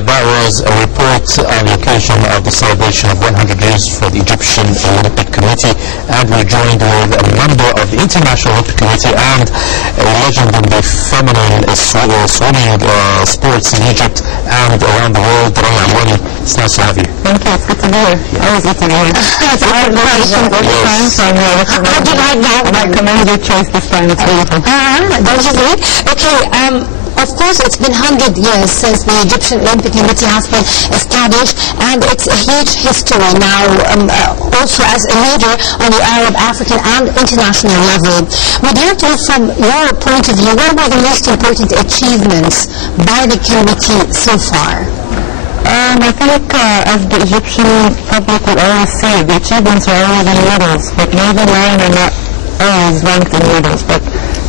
right, that was a report on the occasion of the celebration of 100 years for the Egyptian Olympic Committee, and we're joined with a member of the International Olympic Committee and a legend in the feminine swimming sports in Egypt and around the world, Rania علواني. It's nice to have you. Thank you. It's good to be here. Always good to be here. It's our pleasure all the time. So I'm here. How'd you like that? I commend your choice this time. It's beautiful. Don't you think? Okay. Of course, it's been 100 years since the Egyptian Olympic Committee has been established, and it's a huge history now, also as a leader on the Arab, African, and international level. Would you tell from your point of view, what were the most important achievements by the committee so far? I think as the Egyptian public would always say, the achievements are always in medals, but maybe mine are not always ranked in medals. But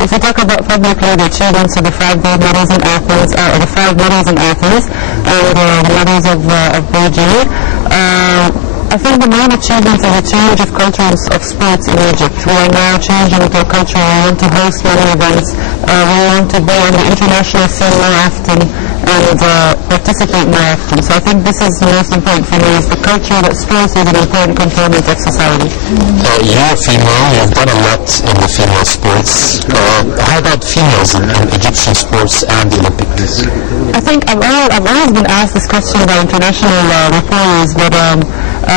if we talk about publicly, the achievements of the 5 gold medals in Athens, or the 5 medals in Athens, and the medals of Beijing, I think the main achievement is a change of culture of sports in Egypt. We are now changing the culture. We want to host many events. We want to be on the international scene more often and participate more often. So I think this is the most important for me, is the culture that sports is an important component of society. You're a female. You've done a lot in the female sports. How about females in Egyptian sports and the Olympics? I think I've always been asked this question by international reporters, but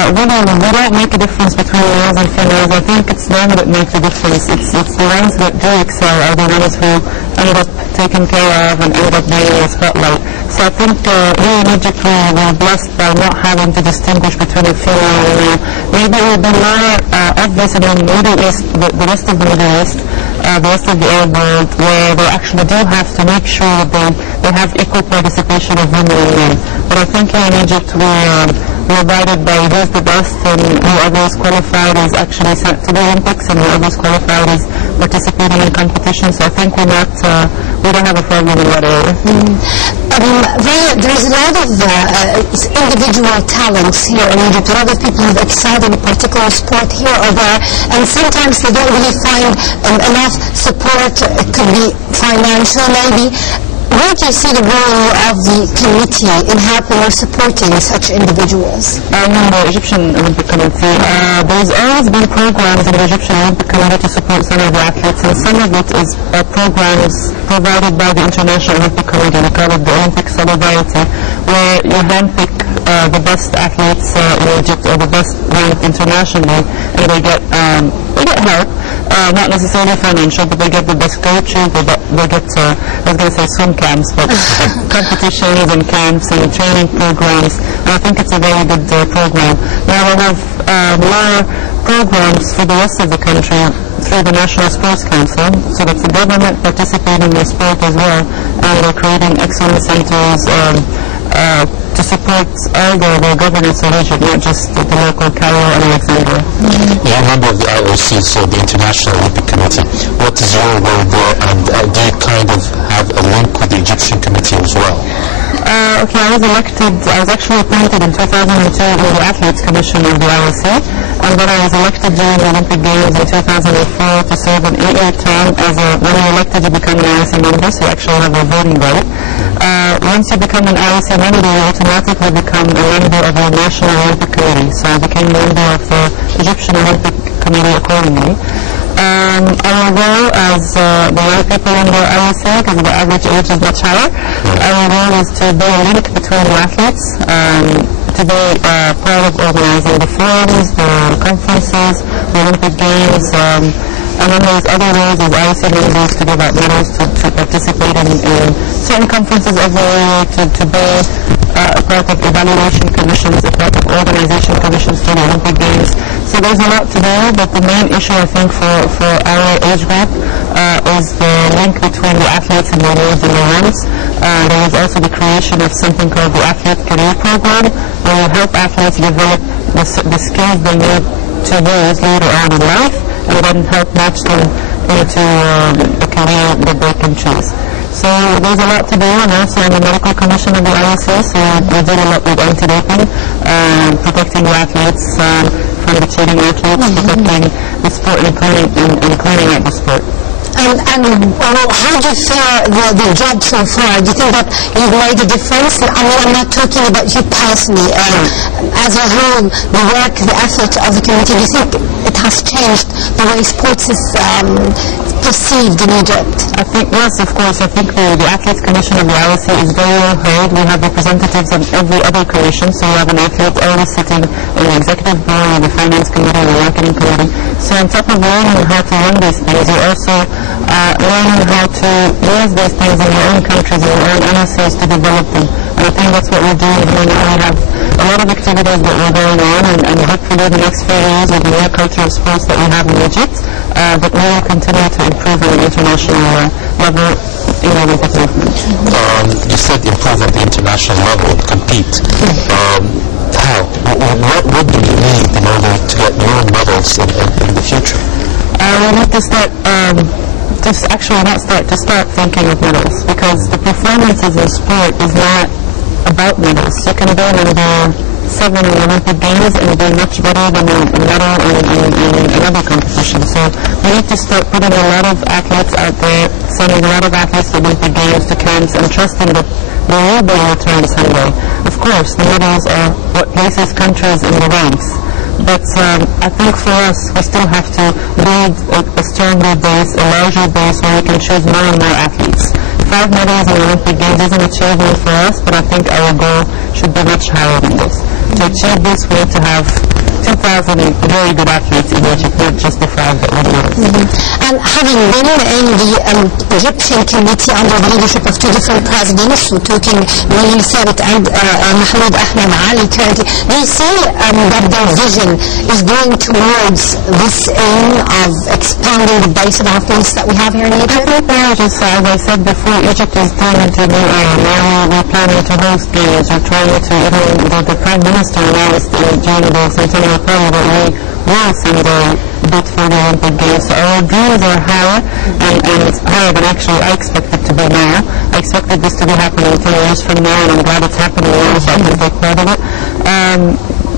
we don't make a difference between males and females. I think it's them that make the difference. It's the ones that do excel are the ones who end up taken care of and end up being in the spotlight. So I think here in Egypt we're blessed by not having to distinguish between a female and a male. Maybe it would be more obvious in the Middle East, the rest of the Middle East, the rest of the Arab world, where they actually do have to make sure that they have equal participation of women and men. But I think here in Egypt we're guided by who's the best, and whoever is qualified is actually sent to the Olympics, and whoever is qualified is participating in competition. So I think we don't have a problem in that area. There's a lot of individual talents here in Egypt. A lot of people have excelled in a particular sport here or there, and sometimes they don't really find enough support. It could be financial, maybe. Where do you see the role of the committee in helping or supporting such individuals? In the Egyptian Olympic Committee, there's always been programs in the Egyptian Olympic Committee to support some of the athletes, and some of it is programs provided by the International Olympic Committee. We call it the Olympic Solidarity, where you handpick the best athletes in Egypt, or the best ranked internationally, and they get help, not necessarily financial, but they get the best coaches, they get, I was going to say swim camps, but competitions and camps and training programs, and I think it's a very good program. Now we have more programs for the rest of the country through the National Sports Council, so that's the government participating in the sport as well, and they're creating excellence centers to support all the governance of Egypt, not just the local Cairo and Alexandria. You're a member of the IOC, so the International Olympic Committee. What is your role there, and do you kind of have a link with the Egyptian Committee as well? Okay, I was actually appointed in 2002 in the Athletes Commission of the IOC, and then I was elected during the Olympic Games in 2004 to serve an 8-year term. When you're elected, you become an IOC member, so you actually have a voting vote. Once you become an IOC member, you automatically become a member of the National Olympic Committee, so I became a member of the Egyptian Olympic Committee accordingly. Our role as the young people in the IOC, because the average age is much higher, our role is to be a link between the athletes, to be part of organizing the forums, the conferences, the Olympic Games, and then there's other roles as IOC members to give out medals, to participate in certain conferences every year, to be a part of evaluation commissions, a part of organization commissions for the Olympic Games. So there's a lot to do, but the main issue I think for our age group is the link between the athletes and their needs and their wants. There is also the creation of something called the Athlete Career Program, where you help athletes develop the skills they need to use later on in life, and then help match them into a career that they can choose. So there's a lot to do, and also in the Medical Commission of the IOC, so we did a lot with anti-doping, protecting the athletes from the cheating athletes, protecting the sport and cleaning out the sport. And how do you feel the job so far? Do you think that you've made a difference? I mean, I'm not talking about you personally. As a whole, the work, the effort of the community, do you think it has changed the way sports is perceived in Egypt? I think, yes, of course. I think the Athletes Commission of the IOC is very well heard. We have representatives of every other commission, so we have an athlete always sitting in the executive board, and the finance committee, and the marketing committee. So on top of learning how to run these things, you're also learning how to use these things in your own countries and your own MSCs to develop them. And I think that's what we're doing here now. We have a lot of activities that we're going on, and hopefully the next few years with the new culture of sports that we have in Egypt, that we will continue to improve on the international level in the Olympic movement. You said improve on the international level, compete. How? What do you need in order to get more medals in the future? We need to start, to start thinking of medals, because the performances in sport is not about medals. You can be number 7 in the Olympic Games and be much better than a medal in another competition. So we need to start putting a lot of athletes out there, sending a lot of athletes to Olympic Games, to camps, and trusting that they will be returned someday. Of course, the medals are what places countries in the ranks. But I think for us, we still have to build a stronger base, a larger base, where we can choose more and more athletes. 5 medals in the Olympic Games is an achievement for us, but I think our goal should be much higher than this. To achieve this, we need to have 2,000 very good athletes in Egypt, not just the 5 that we do. And having been in the Egyptian committee under the leadership of 2 different presidents, we're talking Nail and Mahmoud Ahmed Ali currently, do you see that their vision is going towards this aim of expanding the base of athletes that we have here in Egypt? I think now, just as I said before, Egypt is turning into a new era. Now we're planning to host games. We're trying to, even the Prime Minister announced during the Centennial Party that we will someday bid for the Olympic Games. So our dreams are higher, and higher than actually I expect it to be now. I expected this to be happening 10 years from now, and I'm glad it's happening now, so I can take part of it.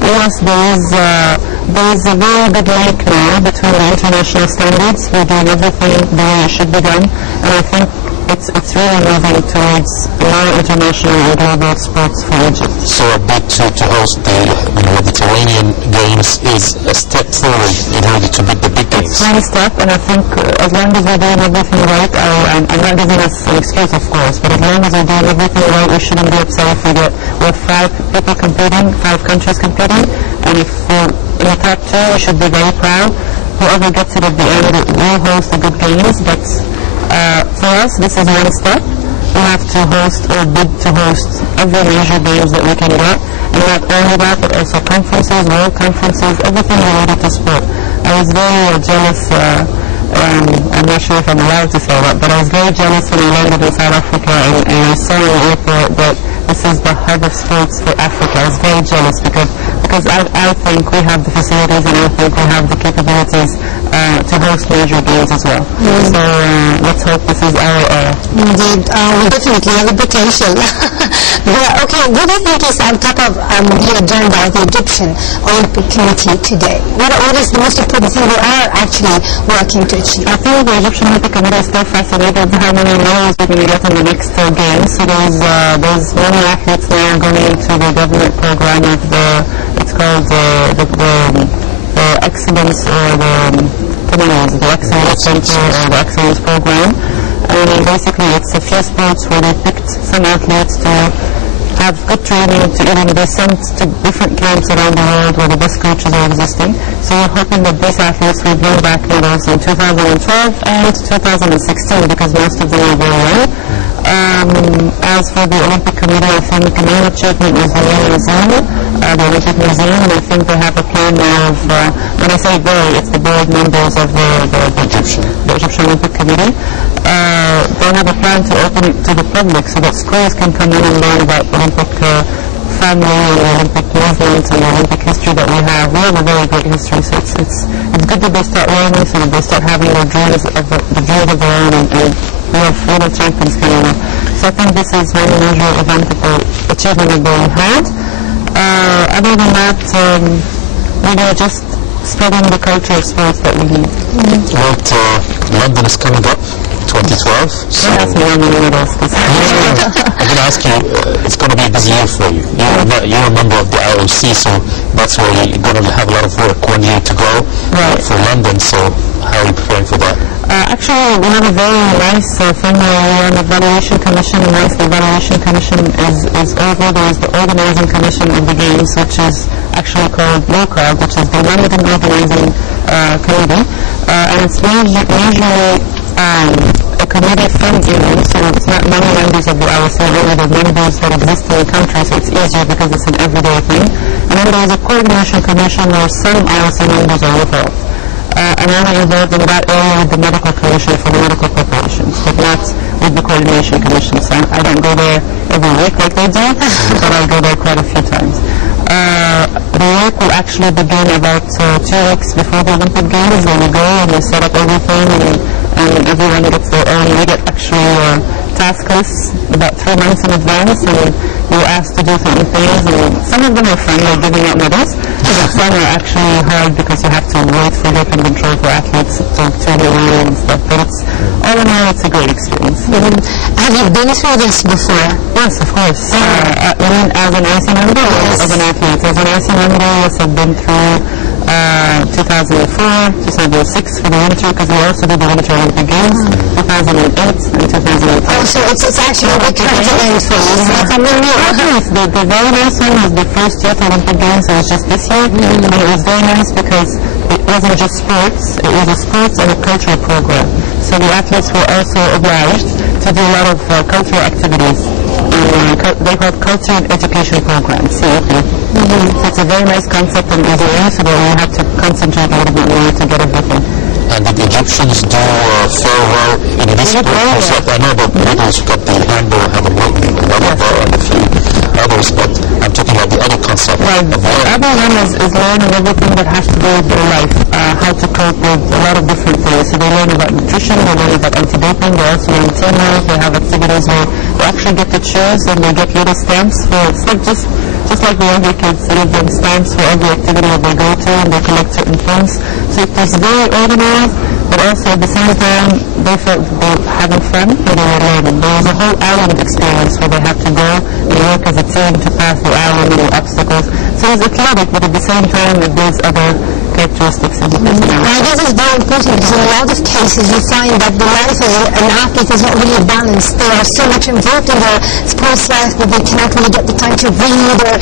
Yes, there is a very good link now between the international standards. We're doing everything the way it should be done, and I think it's really moving towards more international and global sports for Egypt. So a bid to host the Mediterranean Games is a step forward in order to beat the big games. It's one step, and I think as long as we're doing everything right, I'm not giving us an excuse, of course, but as long as we're doing everything right, we shouldn't be upset if we get with 5 people competing, 5 countries competing, and if we're in the top 2, we should be very proud. Whoever gets it at the end will host the good games, but for us, this is one step. We have to host or bid to host every major games that we can get, and not only that, but also conferences, world conferences, everything related to sport. I was very jealous, I'm not sure if I'm allowed to say that, but I was very jealous when I landed in South Africa and I saw in the airport that this is the hub of sports for Africa. I was very jealous because I think we have the facilities and I think we have the capabilities to host major games as well. So let's hope this is our era. Indeed, we definitely have the potential. Okay, what do you think is on top of the agenda of the Egyptian Olympic Committee today? What is the most important thing we are actually working to achieve? I think the Egyptian Olympic Committee is still fascinated how many medals we're going to get in the next games. So there's many athletes now going into the government program of it's called the excellence or the excellence center or the excellence program. And basically it's a few sports where they picked some athletes to have good training, to even be sent to different camps around the world where the best coaches are existing. So we're hoping that these athletes will bring back medals in 2012 and 2016 because most of them are very young. As for the Olympic Committee, I think the main achievement was the new museum, the Olympic Museum, and I think they have a plan now of, when I say they, it's the board members of the Egyptian Olympic Committee. They have a plan to open it to the public so that schools can come in and learn about the Olympic family and the Olympic movement and the Olympic history that we have. We have a very great history, so it's good that they start learning, so that they start having their dreams of their own, and we have little champions coming up. So I think this is one major event achievement that they had. Other than that, we are just spreading the culture of sports that we need. London is coming up, 2012. So Don't ask me how many medals. I'm going to ask you, it's going to be a busy year for you. You're a member of the IOC, so that's where you're going to have a lot of work, 1 year to go for London. So how are you preparing for that? Actually, we have a very nice thing where we're on the Evaluation Commission, and once the Evaluation Commission is over, there's the Organizing Commission of the Games, which is actually called LOCA, which is the London Organizing Committee, and it's usually a committee from England, so it's not many members of the IOC, only the members that exist in the country, so it's easier because it's an everyday thing. And then there's a coordination commission where some IOC members are involved. And I'm involved in that area with the medical commission for the medical corporations, but not with the coordination commission. So I don't go there every week like they do, but I go there quite a few times. The work will actually begin about 2 weeks before the Olympic Games, when we go and we set up everything, and everyone gets their own. We get actually task lists about 3 months in advance, and you're asked to do certain things, and some of them are fun, like giving out medals, but some are actually hard because you have to wait for grip and control for athletes to turn around and stuff, but it's, all in all, it's a great experience. Have you been through this before? Yes, of course. I mean, as an IC member or as an athlete? As an IC member, yes, I've been through 2004, 2006 for the winter, because we also did the Winter Olympic Games, 2008 and 2005. Oh, so it's actually a big continent for you. It's not something new. The very nice one was the first Youth Olympic Games. It was just this year, and it was very nice because it wasn't just sports, it was a sports and a cultural program. So the athletes were also obliged to do a lot of cultural activities. They called Culture and Education Programs, CEP. So it's a very nice concept and easy use, but you have to concentrate a little bit more to get everything. And did the Egyptians do very well in this sport? I know about medals, got the handball, have and a few others, but I'm talking about the other concept. Right, other one is learning everything that has to do with their life, how to cope with a lot of different things. So they learn about nutrition, they learn about anti-doping, they also learn teamwork, they have activities where they actually get to choose, and they get little stamps for, it's like just like the younger kids, they give them stamps for every activity that they go to, and they collect certain things. So it was very organized, but also at the same time, they felt they were having fun when they were learning. There was a whole island experience where they had to go and work as a team to pass the island and the obstacles. So it was athletic, but at the same time, it builds other characteristics in the personality. I guess it's very important because in a lot of cases you find that the life of an athlete is not really balanced. They are so much involved in their sports life, but they cannot really get the time to read or,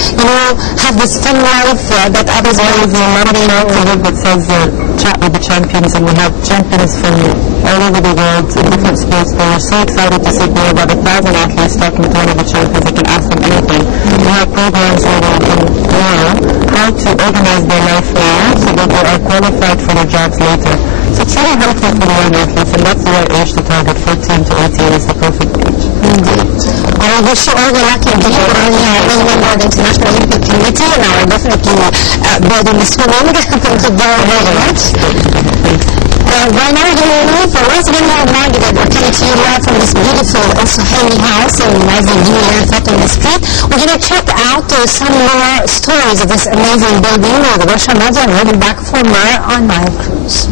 have this fun life that others have. There's a lot of shows that says chat with the champions, and we have champions from all over the world in different sports. But we're so excited to see more about 1,000 athletes talking to one of the champions. They can ask them anything. We have programs where they can learn how to organize their life now so that they are qualified for their jobs later. So it's really helpful for the young athletes, and that's the right age to target. 14 to 18 is the perfect age. Indeed. Well, I wish you all the luck in being a member of the International Olympic Committee, and I will definitely build in the swimming. Thank you very much. Right now, once again, we're coming to you live from this beautiful Saheli house in amazing view on the street. We're going to check out some more stories of this amazing building with Russia Mother, and we'll be back for more on Nile Cruise.